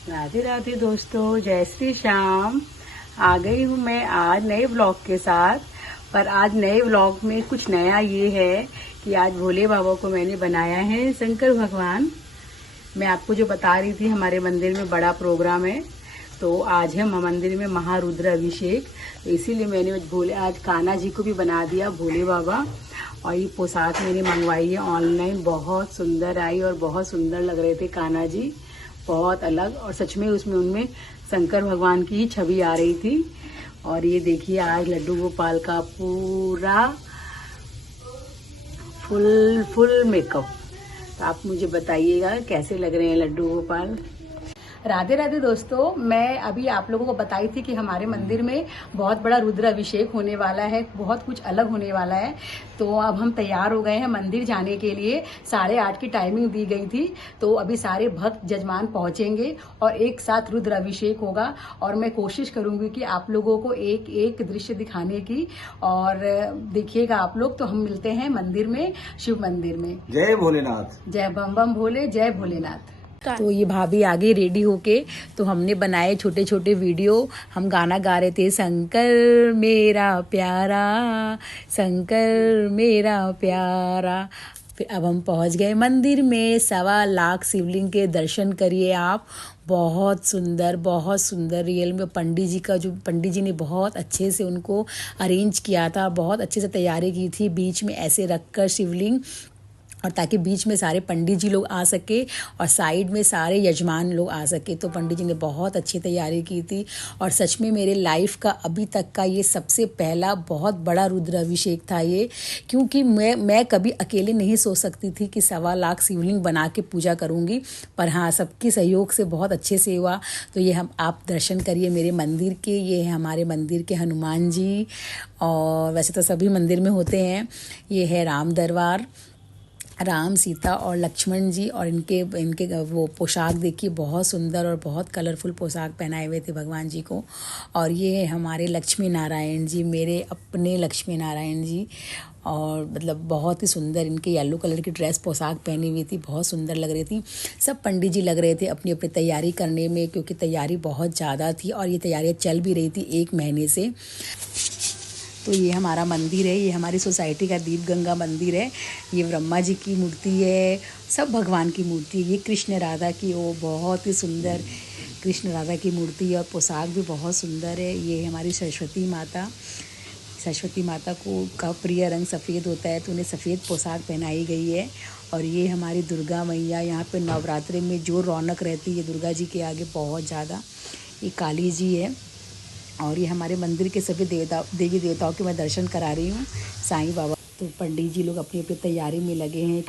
राधे राधे दोस्तों, जय श्री श्याम। आ गई हूँ मैं आज नए व्लॉग के साथ। पर आज नए व्लॉग में कुछ नया ये है कि आज भोले बाबा को मैंने बनाया है शंकर भगवान। मैं आपको जो बता रही थी, हमारे मंदिर में बड़ा प्रोग्राम है, तो आज है मंदिर में महारुद्र अभिषेक। तो इसीलिए मैंने आज कान्हा जी को भी बना दिया भोले बाबा। और ये पोशाक मैंने मंगवाई है ऑनलाइन, बहुत सुंदर आई और बहुत सुंदर लग रहे थे कान्हा जी, बहुत अलग। और सच में उनमें शंकर भगवान की ही छवि आ रही थी। और ये देखिए आज लड्डू गोपाल का पूरा फुल मेकअप। तो आप मुझे बताइएगा कैसे लग रहे हैं लड्डू गोपाल। राधे राधे दोस्तों, मैं अभी आप लोगों को बताई थी कि हमारे मंदिर में बहुत बड़ा रुद्र अभिषेक होने वाला है, बहुत कुछ अलग होने वाला है। तो अब हम तैयार हो गए हैं मंदिर जाने के लिए। 8:30 की टाइमिंग दी गई थी। तो अभी सारे भक्त जजमान पहुंचेंगे और एक साथ रुद्र अभिषेक होगा। और मैं कोशिश करूंगी कि आप लोगों को एक एक दृश्य दिखाने की, और देखिएगा आप लोग। तो हम मिलते हैं मंदिर में, शिव मंदिर में। जय भोलेनाथ। जय बम बम भोले, जय भोलेनाथ। तो ये भाभी आगे रेडी होके, तो हमने बनाए छोटे छोटे वीडियो। हम गाना गा रहे थे, शंकर मेरा प्यारा, शंकर मेरा प्यारा। फिर अब हम पहुंच गए मंदिर में। 1.25 लाख शिवलिंग के दर्शन करिए आप। बहुत सुंदर रियल में पंडित जी ने बहुत अच्छे से उनको अरेंज किया था, बहुत अच्छे से तैयारी की थी। बीच में ऐसे रखकर शिवलिंग, और ताकि बीच में सारे पंडित जी लोग आ सके और साइड में सारे यजमान लोग आ सके। तो पंडित जी ने बहुत अच्छी तैयारी की थी। और सच में मेरे लाइफ का अभी तक का ये सबसे पहला बहुत बड़ा रुद्र अभिषेक था ये। क्योंकि मैं कभी अकेले नहीं सो सकती थी कि 1.25 लाख शिवलिंग बना के पूजा करूँगी। पर हाँ, सबके सहयोग से बहुत अच्छे से हुआ। तो ये आप दर्शन करिए मेरे मंदिर के। ये है हमारे मंदिर के हनुमान जी, और वैसे तो सभी मंदिर में होते हैं। ये है राम दरबार, राम, सीता और लक्ष्मण जी। और इनके वो पोशाक देखिए, बहुत सुंदर और बहुत कलरफुल पोशाक पहनाए हुए थे भगवान जी को। और ये है हमारे लक्ष्मी नारायण जी, मेरे अपने लक्ष्मी नारायण जी। और मतलब बहुत ही सुंदर इनके येलो कलर की ड्रेस पोशाक पहनी हुई थी, बहुत सुंदर लग रही थी। सब पंडित जी लग रहे थे अपनी अपनी तैयारी करने में, क्योंकि तैयारी बहुत ज़्यादा थी और ये तैयारियाँ चल भी रही थी 1 महीने से। तो ये हमारा मंदिर है, ये हमारी सोसाइटी का दीप गंगा मंदिर है। ये ब्रह्मा जी की मूर्ति है, सब भगवान की मूर्ति है। ये कृष्ण राधा की, वो बहुत ही सुंदर कृष्ण राधा की मूर्ति है, और पोशाक भी बहुत सुंदर है। ये हमारी सरस्वती माता को का प्रिय रंग सफ़ेद होता है, तो उन्हें सफ़ेद पोशाक पहनाई गई है। और ये हमारी दुर्गा मैया, यहाँ पे नवरात्रि में जो रौनक रहती है दुर्गा जी के आगे बहुत ज़्यादा। ये काली जी है। और ये हमारे मंदिर के सभी देवी देवताओं के मैं दर्शन करा रही हूँ, साईं बाबा। तो पंडित जी लोग अपनी अपनी तैयारी में लगे हैं।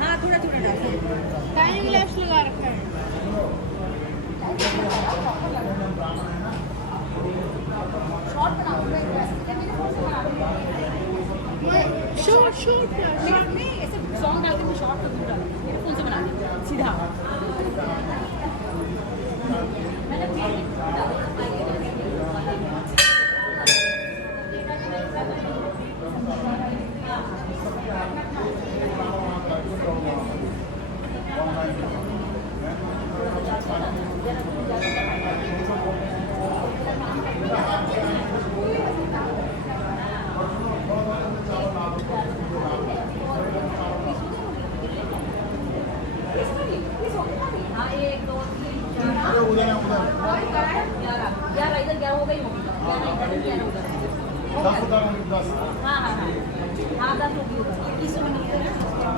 हाँ, थोड़ा टाइम लैप्स लगा रखा है। शॉर्ट नहीं, ऐसे सॉन्ग डाल के मैं शॉर्ट कर दूँगा, मेरे फ़ोन से बना लीजिए सीधा।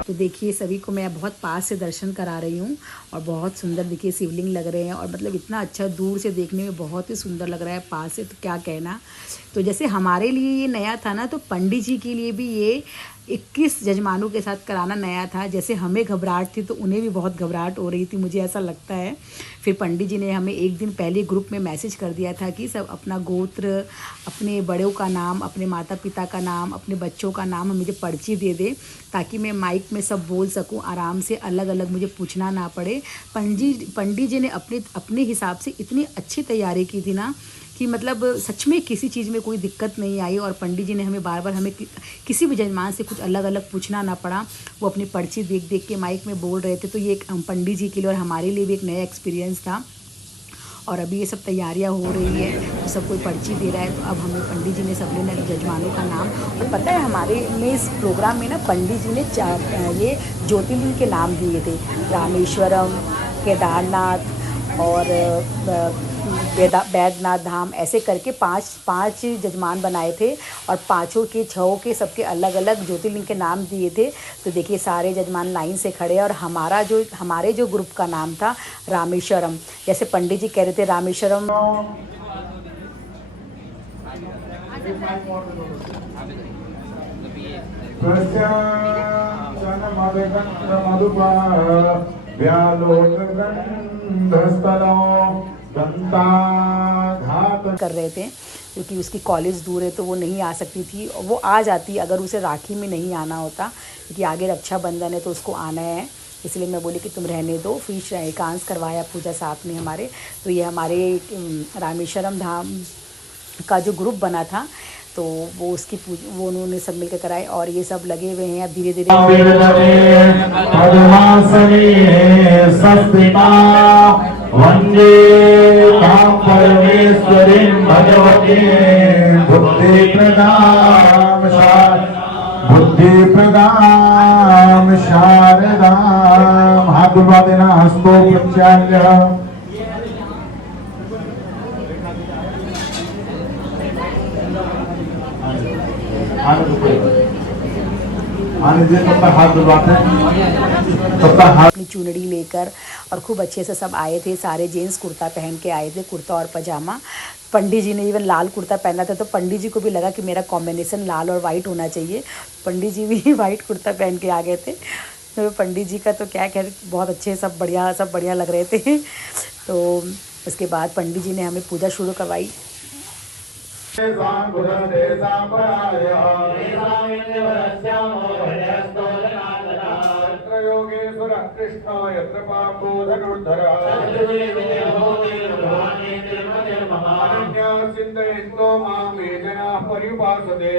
तो देखिए सभी को मैं बहुत पास से दर्शन करा रही हूँ, और बहुत सुंदर देखिए शिवलिंग लग रहे हैं। और मतलब इतना अच्छा, दूर से देखने में बहुत ही सुंदर लग रहा है, पास से तो क्या कहना। तो जैसे हमारे लिए ये नया था ना, तो पंडित जी के लिए भी ये 21 जजमानों के साथ कराना नया था। जैसे हमें घबराहट थी, तो उन्हें भी बहुत घबराहट हो रही थी, मुझे ऐसा लगता है। फिर पंडित जी ने हमें एक दिन पहले ग्रुप में मैसेज कर दिया था कि सब अपना गोत्र, अपने बड़ों का नाम, अपने माता पिता का नाम, अपने बच्चों का नाम मुझे पर्ची दे दे, ताकि मैं माइक में सब बोल सकूं आराम से, अलग अलग मुझे पूछना ना पड़े। पंडित जी ने अपने हिसाब से इतनी अच्छी तैयारी की थी ना कि मतलब सच में किसी चीज़ में कोई दिक्कत नहीं आई। और पंडित जी ने हमें बार बार हमें किसी भी जजमान से कुछ अलग अलग पूछना ना पड़ा। वो अपनी पर्ची देख देख के माइक में बोल रहे थे। तो ये एक पंडित जी के लिए और हमारे लिए भी एक नया एक्सपीरियंस था। और अभी ये सब तैयारियां हो रही है, तो सब कोई पर्ची दे रहा है। तो अब हमें पंडित जी ने सबने ना जजमानों का नाम, और पता है हमारे में इस प्रोग्राम में ना पंडित जी ने ये ज्योतिर्लिंग के नाम दिए थे, रामेश्वरम, केदारनाथ और बैद्यनाथ धाम, ऐसे करके पांच जजमान बनाए थे। और पांचों के छहों के सबके अलग अलग ज्योतिर्लिंग के नाम दिए थे। तो देखिए सारे जजमान लाइन से खड़े हैं और हमारे जो ग्रुप का नाम था रामेश्वरम। जैसे पंडित जी कह रहे थे रामेश्वरम, कर रहे थे क्योंकि उसकी कॉलेज दूर है तो वो नहीं आ सकती थी। वो आ जाती अगर उसे राखी में नहीं आना होता, क्योंकि आगे रक्षाबंधन है तो उसको आना है। इसलिए मैं बोली कि तुम रहने दो। फिर एकांश करवाया पूजा साथ में हमारे। तो ये हमारे रामेश्वरम धाम का जो ग्रुप बना था तो वो उसकी वो उन्होंने सब मिलकर कराए। और ये सब लगे हुए हैं अब धीरे धीरे। बुद्धि प्रदाम शारदाम। हाथ उठा देना, हस्तो प्रचाल्य। अपनी चुनरी लेकर और खूब अच्छे से सब आए थे। सारे जेंट्स कुर्ता पहन के आए थे, कुर्ता और पजामा। पंडित जी ने इवन लाल कुर्ता पहना था, तो पंडित जी को भी लगा कि मेरा कॉम्बिनेशन लाल और वाइट होना चाहिए। पंडित जी भी वाइट कुर्ता पहन के आ गए थे। तो पंडित जी का तो क्या कह, बहुत अच्छे सब बढ़िया लग रहे थे। तो उसके बाद पंडित जी ने हमें पूजा शुरू करवाई। योगेश्वर कृष्ण यत्र पापो धनुर्धर अनन्या चिन्तयन्तो मां ये जनाः पर्युपासते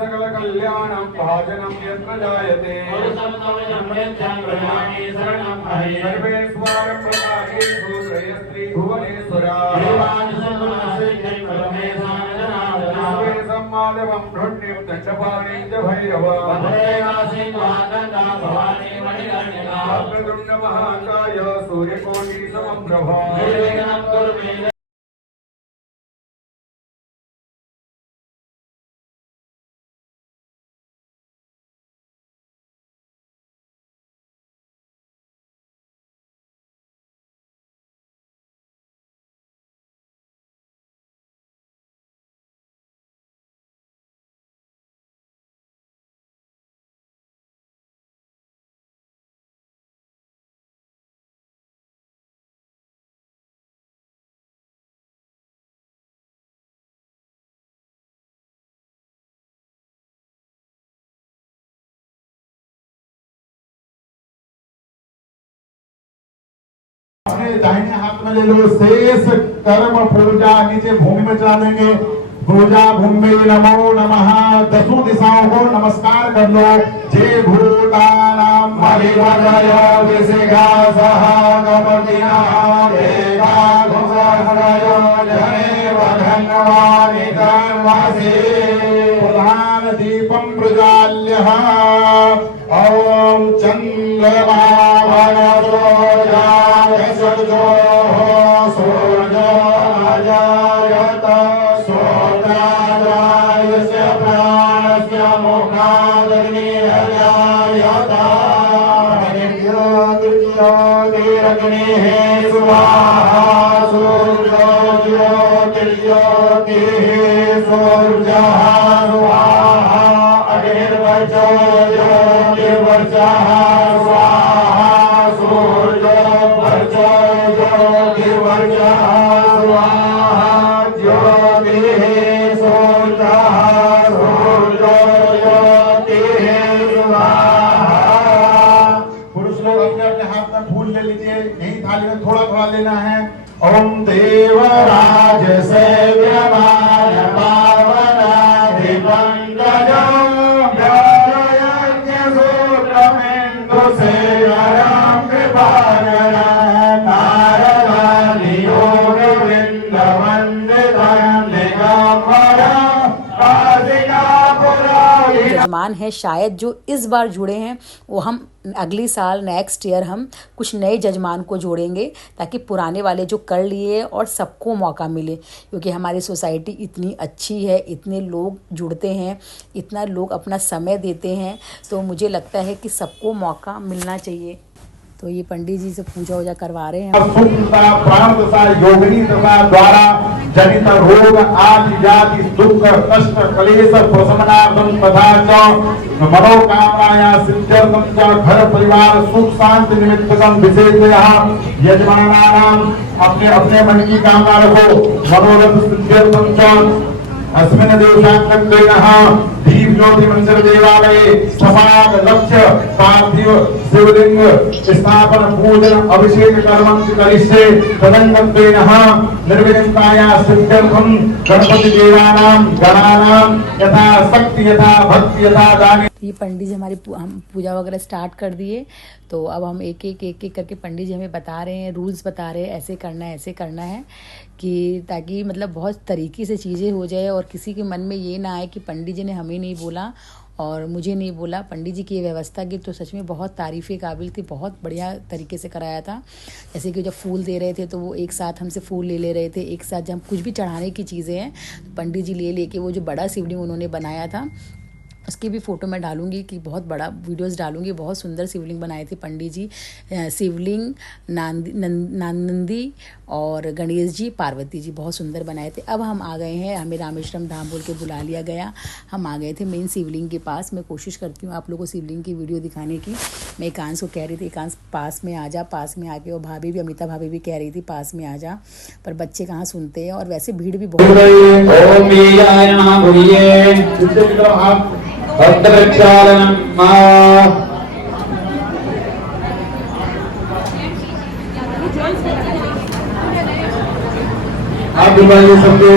सकल कल्याणं भाजनं यत्र जायते सर्वेश्वर प्रकाशेषु त्रयस्त्री भुवनेश्वरा माधवं भृण्यं दण्डपाणिं च भैरवं वक्रतुण्ड महाकाय सूर्यकोटि समप्रभा। अपने दाहिने हाथ में ले लो, शेष कर्म पूजा नीचे भूमि में चला देंगे। पूजा भूमि नमो नमः। दसों दिशाओं को नमस्कार कर लो। जय भूतानां परिवर्तय विसिगासः गमतिनां देवा घुसहरय जनेव धन्वानि धन्वासि। प्रधान दीपं प्रज्वाल्यः ओम चंद्रमा स्वाहा ओम देवराज सेव्यमान पावनाधिपङ्कजं व्यायज्ञसूत्रमेन्दु सेवरं कृपाणनं नारदादियोगवृन्दवन्दितं दिगम्बरं काशिकापुराधीनं। जजमान है शायद जो इस बार जुड़े हैं वो हम अगली साल नेक्स्ट ईयर हम कुछ नए जजमान को जोड़ेंगे ताकि पुराने वाले जो कर लिए और सबको मौका मिले, क्योंकि हमारी सोसाइटी इतनी अच्छी है, इतने लोग जुड़ते हैं, इतना लोग अपना समय देते हैं, तो मुझे लगता है कि सबको मौका मिलना चाहिए। तो ये पंडित जी से पूजा वूजा करवा रहे हैं। सुखता प्राण तथा योगिनी तथा द्वारा जनित रोग आदि जाति दुख कष्ट क्लेश प्रशमनार्थं तथा च मनोकामनाया सिद्ध्यर्थं च घर परिवार सुख शांति निमित्तकं विशेषतः यजमानानां अपने अपने मन की कामना रखो मनोरथ सिद्ध्यर्थं च अस्मिन् देवशान्तिनः दीप ज्योति मंदिर देवालये सपाद लक्ष्य पार्थिव शिवलिंग स्थापन पूजन अभिषेक कर्मं करिष्ये तदंगत्वेनः निर्विघ्नताया सिद्ध्यर्थं गणपति देवानां गणानां यथा शक्ति यथा भक्ति यथा दाने। ये पंडित जी हमारी हम पूजा वगैरह स्टार्ट कर दिए, तो अब हम एक एक करके पंडित जी हमें बता रहे हैं, रूल्स बता रहे हैं, ऐसे करना है कि ताकि मतलब बहुत तरीके से चीज़ें हो जाए और किसी के मन में ये ना आए कि पंडित जी ने हमें नहीं बोला और मुझे नहीं बोला। पंडित जी की व्यवस्था की तो सच में बहुत तारीफ़ काबिल थी, बहुत बढ़िया तरीके से कराया था। जैसे कि जब फूल दे रहे थे तो वो एक साथ हमसे फूल ले रहे थे, एक साथ जब कुछ भी चढ़ाने की चीज़ें हैं तो पंडित जी लेके वो जो बड़ा शिवलिंग उन्होंने बनाया था उसकी भी फ़ोटो मैं डालूंगी कि बहुत बड़ा वीडियोस डालूंगी। बहुत सुंदर शिवलिंग बनाए थे पंडित जी, शिवलिंग नंदी और गणेश जी पार्वती जी बहुत सुंदर बनाए थे। अब हम आ गए हैं, हमें रामेश्वरम धाम बोल के बुला लिया गया, हम आ गए थे मेन शिवलिंग के पास। मैं कोशिश करती हूँ आप लोगों को शिवलिंग की वीडियो दिखाने की। मैं एकांश को कह रही थी एकांश पास में आ जा, पास में आके, और भाभी भी अमिता भाभी भी कह रही थी पास में आ जा, पर बच्चे कहाँ सुनते हैं और वैसे भीड़ भी बहुत। भक्तप्रक्षालनं मा आप बुलाइए सबके।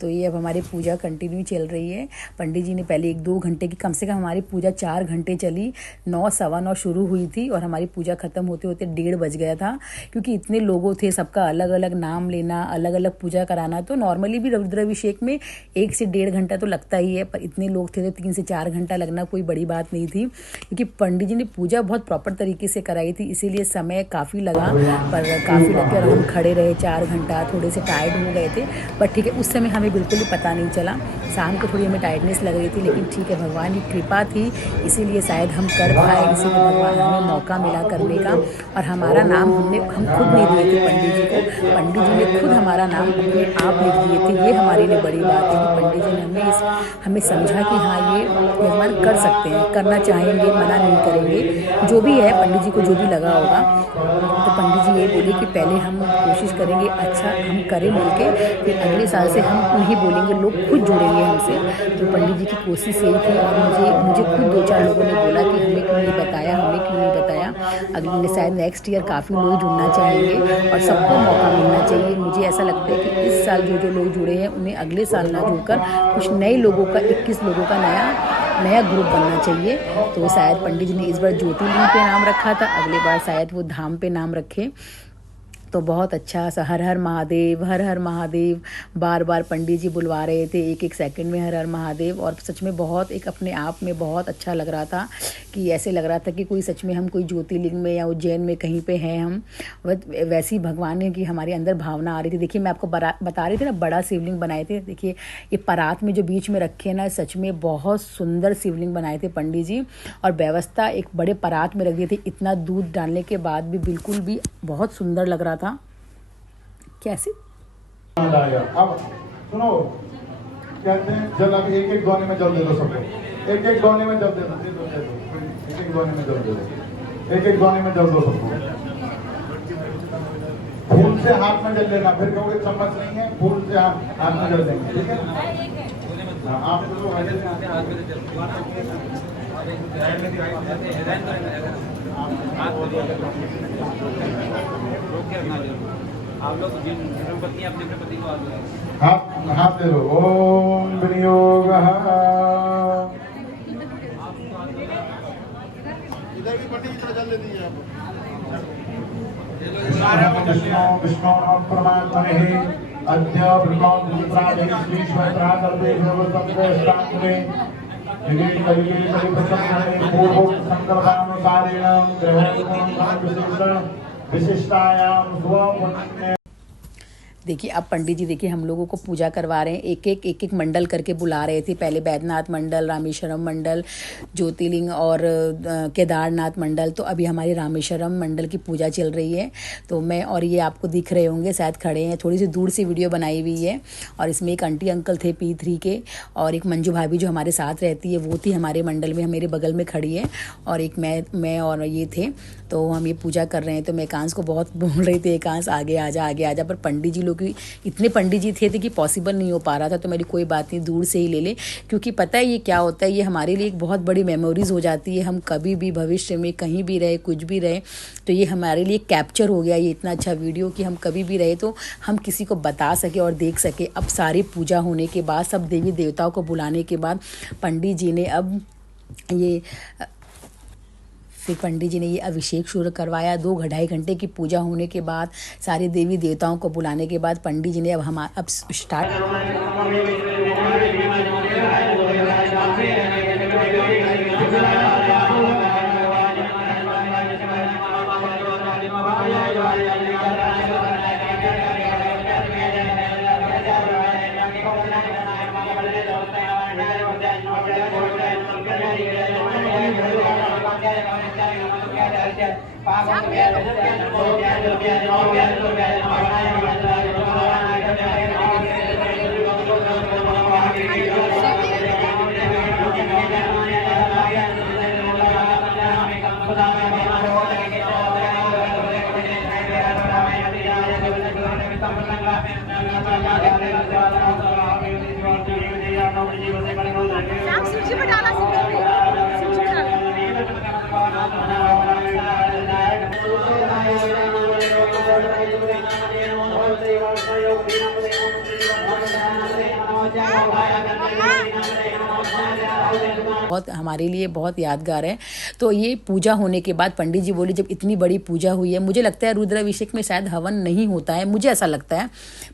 तो ये अब हमारी पूजा कंटिन्यू चल रही है। पंडित जी ने पहले 1-2 घंटे की, कम से कम हमारी पूजा 4 घंटे चली। 9 सवा 9 शुरू हुई थी और हमारी पूजा ख़त्म होते होते 1:30 बज गया था, क्योंकि इतने लोगों थे, सबका अलग अलग नाम लेना, अलग अलग पूजा कराना। तो नॉर्मली भी रुद्राभिषेक में 1 से 1.5 घंटा तो लगता ही है, पर इतने लोग थे तो 3 से 4 घंटा लगना कोई बड़ी बात नहीं थी, क्योंकि पंडित जी ने पूजा बहुत प्रॉपर तरीके से कराई थी, इसीलिए समय काफ़ी लगा। पर काफ़ी लग कर हम खड़े रहे 4 घंटा, थोड़े से टायर्ड हो गए थे, बट ठीक है, उस समय हमें बिल्कुल भी पता नहीं चला। शाम को थोड़ी हमें टायर्डनेस लग रही थी, लेकिन ठीक है, भगवान की कृपा थी, इसीलिए शायद हम कर पाए, इसीलिए भगवान हमें मौका मिला करने का। और हमारा नाम हम खुद नहीं दिए थे पंडित जी को, पंडित जी ने खुद हमारा नाम अपने आप लिख दिए थे। ये हमारे लिए बड़ी बात है कि पंडित जी ने हमें समझा कि हाँ ये यजमान कर सकते हैं, करना चाहेंगे, मना नहीं करेंगे, जो भी है पंडित जी को जो भी लगा होगा। तो पंडित जी ये बोले कि पहले हम कोशिश करेंगे, अच्छा हम करें मिलके, फिर अगले साल से हम नहीं बोलेंगे, लोग खुद जुड़ेंगे हमसे। तो पंडित जी की कोशिश यही थी और मुझे खुद 2-4 लोगों ने बोला कि हमें क्यों नहीं बताया, हमें क्यों नहीं बताया। अगले शायद नेक्स्ट ईयर काफ़ी लोग जुड़ना चाहेंगे और सबको मौका मिलना चाहिए। मुझे ऐसा लगता है कि इस साल जो लोग जुड़े हैं उन्हें अगले साल ना जुड़कर कुछ नए लोगों का, 21 लोगों का नया ग्रुप बनना चाहिए। तो शायद पंडित जी ने इस बार ज्योतिर्लिंग पे नाम रखा था, अगले बार शायद वो धाम पे नाम रखे। तो बहुत अच्छा सा हर हर महादेव, हर हर महादेव बार बार पंडित जी बुलवा रहे थे, एक एक सेकंड में हर हर महादेव। और सच में बहुत एक अपने आप में बहुत अच्छा लग रहा था कि ऐसे लग रहा था कि कोई सच में हम कोई ज्योतिर्लिंग में या उज्जैन में कहीं पे हैं हम। वैसी भगवान ने की हमारे अंदर भावना आ रही थी। देखिए मैं आपको बता रही थी ना, बड़ा शिवलिंग बनाए थे। देखिए ये परात में जो बीच में रखे ना, सच में बहुत सुंदर शिवलिंग बनाए थे पंडित जी, और व्यवस्था एक बड़े परात में रख दिए थे। इतना दूध डालने के बाद भी बिल्कुल भी बहुत सुंदर लग रहा था। कैसे अब सुनो, कहते हैं जल, अब एक एक गौने में जल दे दो सबको, एक एक गौने में जल दे दो, एक एक गौने में जल दे दो, एक एक गौने में जल दो सबको। फूल से हाथ में जल लेना, फिर कहोगे चम्मच नहीं है, फूल से हाथ में जल देंगे, ठीक है। आप तो आप लोग जिन पत्नी अपने अपने पति को हाथ दे दो। ओम विनियोगः। इधर भी पंडित जी जल दीजिए आप। विष्णु विष्णु परमात्मने अद्य ब्रह्मोत्तरादे श्रीश्वरादर्दे भगवतस्तांगे विवेक कलियुगे कलिप्रसन्ने पूर्व संकल्पानुसारेण ग्रहणं विशिष्टायां स्वपुण्य। देखिए अब पंडित जी देखिए हम लोगों को पूजा करवा रहे हैं, एक एक मंडल करके बुला रहे थे। पहले बैद्यनाथ मंडल, रामेश्वरम मंडल, ज्योतिर्लिंग और केदारनाथ मंडल। तो अभी हमारी रामेश्वरम मंडल की पूजा चल रही है। तो मैं और ये आपको दिख रहे होंगे शायद खड़े हैं, थोड़ी सी दूर से वीडियो बनाई हुई है। और इसमें एक आंटी अंकल थे P3 के, और एक मंजू भाभी जो हमारे साथ रहती है वो थी हमारे मंडल में, मेरे बगल में खड़ी है। और एक मैं और ये थे। तो हम ये पूजा कर रहे हैं। तो मैं एकांश को बहुत बोल रही थी, एकांश आगे आजा आगे आजा, पर पंडित जी लोग इतने पंडित जी थे कि पॉसिबल नहीं हो पा रहा था। तो मेरी कोई बात नहीं, दूर से ही ले ले, क्योंकि पता है ये क्या होता है, ये हमारे लिए एक बहुत बड़ी मेमोरीज हो जाती है। हम कभी भी भविष्य में कहीं भी रहे, कुछ भी रहे, तो ये हमारे लिए कैप्चर हो गया ये इतना अच्छा वीडियो कि हम कभी भी रहे तो हम किसी को बता सके और देख सके। अब सारी पूजा होने के बाद, सब देवी देवताओं को बुलाने के बाद पंडित जी ने अब ये फिर पंडित जी ने ये अभिषेक शुरू करवाया। 2-2.5 घंटे की पूजा होने के बाद, सारे देवी देवताओं को बुलाने के बाद पंडित जी ने अब स्टार्ट। बहुत हमारे लिए बहुत यादगार है। तो ये पूजा होने के बाद पंडित जी बोले जब इतनी बड़ी पूजा हुई है, मुझे लगता है रुद्राभिषेक में शायद हवन नहीं होता है, मुझे ऐसा लगता है,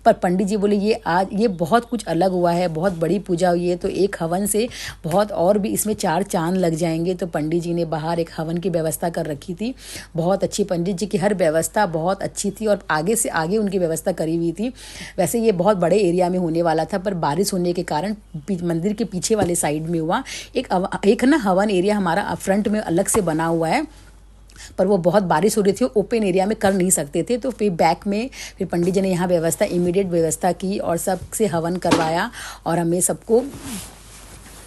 पर पंडित जी बोले ये आज ये बहुत कुछ अलग हुआ है, बहुत बड़ी पूजा हुई है, तो एक हवन से बहुत और भी इसमें 4 चांद लग जाएंगे। तो पंडित जी ने बाहर एक हवन की व्यवस्था कर रखी थी, बहुत अच्छी। पंडित जी की हर व्यवस्था बहुत अच्छी थी और आगे से आगे उनकी व्यवस्था करी हुई थी। वैसे ये बहुत बड़े एरिया में होने वाला था, पर बारिश होने के कारण मंदिर के पीछे वाले साइड में हुआ। एक ना हवन एरिया हमारा फ्रंट में अलग से बना हुआ है, पर वो बहुत बारिश हो रही थी, ओपन एरिया में कर नहीं सकते थे। तो फिर बैक में फिर पंडित जी ने यहाँ व्यवस्था, इमीडिएट व्यवस्था की और सबसे हवन करवाया और हमें सबको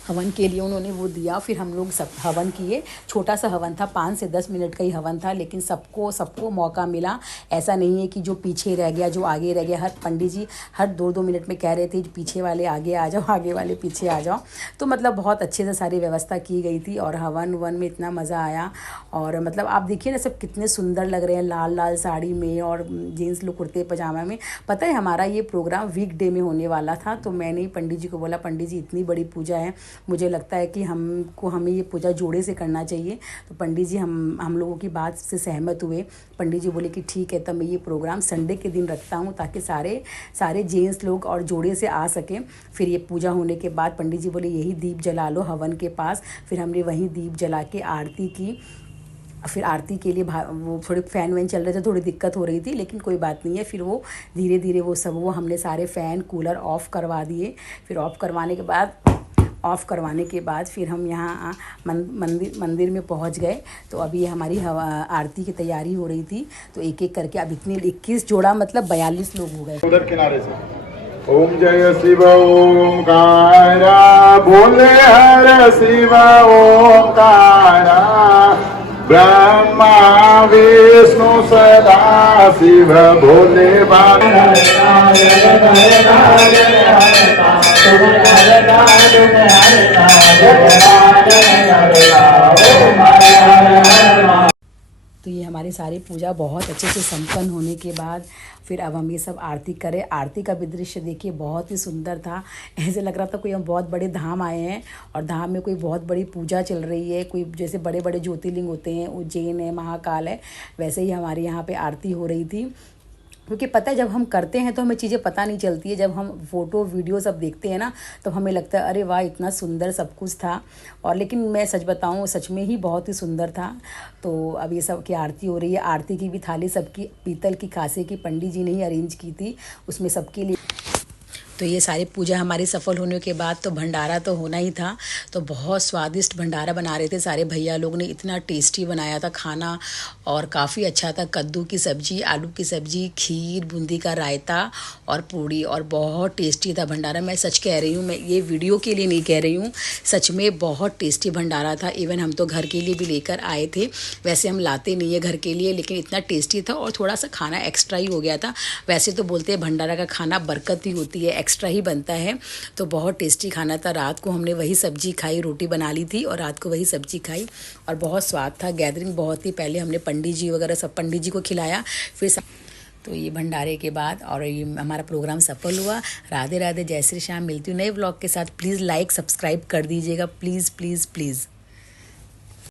हवन के लिए उन्होंने वो दिया। फिर हम लोग सब हवन किए, छोटा सा हवन था, 5 से 10 मिनट का ही हवन था, लेकिन सबको मौका मिला। ऐसा नहीं है कि जो पीछे रह गया, जो आगे रह गया। हर पंडित जी हर 2-2 मिनट में कह रहे थे पीछे वाले आगे आ जाओ, आगे वाले पीछे आ जाओ। तो मतलब बहुत अच्छे से सारी व्यवस्था की गई थी और हवन में इतना मज़ा आया। और मतलब आप देखिए ना, सब कितने सुंदर लग रहे हैं लाल लाल साड़ी में और जेंट्स लोग कुर्ते पजामा में। पता है हमारा ये प्रोग्राम वीकडे में होने वाला था, तो मैंने पंडित जी को बोला पंडित जी इतनी बड़ी पूजा है, मुझे लगता है कि हमें ये पूजा जोड़े से करना चाहिए। तो पंडित जी हम लोगों की बात से सहमत हुए। पंडित जी बोले कि ठीक है, तब मैं ये प्रोग्राम संडे के दिन रखता हूँ ताकि सारे जेंट्स लोग और जोड़े से आ सकें। फिर ये पूजा होने के बाद पंडित जी बोले यही दीप जला लो हवन के पास। फिर हमने वहीं दीप जला के आरती की। फिर आरती के लिए वो थोड़े फ़ैन वैन चल रहे थे, थोड़ी दिक्कत हो रही थी, लेकिन कोई बात नहीं है। फिर वो धीरे धीरे वो हमने सारे फ़ैन कूलर ऑफ़ करवा दिए। फिर ऑफ़ करवाने के बाद फिर हम यहाँ मंदिर में पहुँच गए। तो अभी हमारी आरती की तैयारी हो रही थी, तो एक एक करके अब इतने 21 जोड़ा मतलब 42 लोग हो गए। उधर किनारे से ओम जय शिव ओमकारा, बोले हर शिव ओमकारा, ब्रह्मा विष्णु सदा शिव भोले बाबा। तो ये हमारी सारी पूजा बहुत अच्छे से संपन्न होने के बाद फिर अब हम ये सब आरती करें। आरती का भी दृश्य देखिए बहुत ही सुंदर था। ऐसे लग रहा था कोई हम बहुत बड़े धाम आए हैं और धाम में कोई बहुत बड़ी पूजा चल रही है। कोई जैसे बड़े बड़े ज्योतिर्लिंग होते हैं, उज्जैन है, महाकाल है, वैसे ही हमारे यहाँ पे आरती हो रही थी। क्योंकि पता है जब हम करते हैं तो हमें चीज़ें पता नहीं चलती है। जब हम फ़ोटो वीडियो सब देखते हैं ना तो हमें लगता है अरे वाह इतना सुंदर सब कुछ था। और लेकिन मैं सच बताऊं सच में ही बहुत ही सुंदर था। तो अब ये सब की आरती हो रही है। आरती की भी थाली सबकी पीतल की कांसे की पंडित जी ने ही अरेंज की थी, उसमें सबके लिए। तो ये सारी पूजा हमारी सफल होने के बाद तो भंडारा तो होना ही था। तो बहुत स्वादिष्ट भंडारा बना रहे थे सारे भैया लोग ने, इतना टेस्टी बनाया था खाना और काफ़ी अच्छा था। कद्दू की सब्ज़ी, आलू की सब्ज़ी, खीर, बूंदी का रायता और पूड़ी, और बहुत टेस्टी था भंडारा। मैं सच कह रही हूँ, मैं ये वीडियो के लिए नहीं कह रही हूँ, सच में बहुत टेस्टी भंडारा था। इवन हम तो घर के लिए भी लेकर आए थे। वैसे हम लाते नहीं है घर के लिए, लेकिन इतना टेस्टी था और थोड़ा सा खाना एक्स्ट्रा ही हो गया था। वैसे तो बोलते हैं भंडारा का खाना बरकत ही होती है, एक्स्ट्रा ही बनता है। तो बहुत टेस्टी खाना था। रात को हमने वही सब्जी खाई, रोटी बना ली थी और रात को वही सब्जी खाई और बहुत स्वाद था। गैदरिंग बहुत ही, पहले हमने पंडित जी वगैरह सब पंडित जी को खिलाया, फिर तो ये भंडारे के बाद और ये हमारा प्रोग्राम सफल हुआ। राधे राधे, जय श्री श्याम। मिलती हूँ नए व्लॉग के साथ। प्लीज़ लाइक सब्सक्राइब कर दीजिएगा, प्लीज़ प्लीज़ प्लीज़।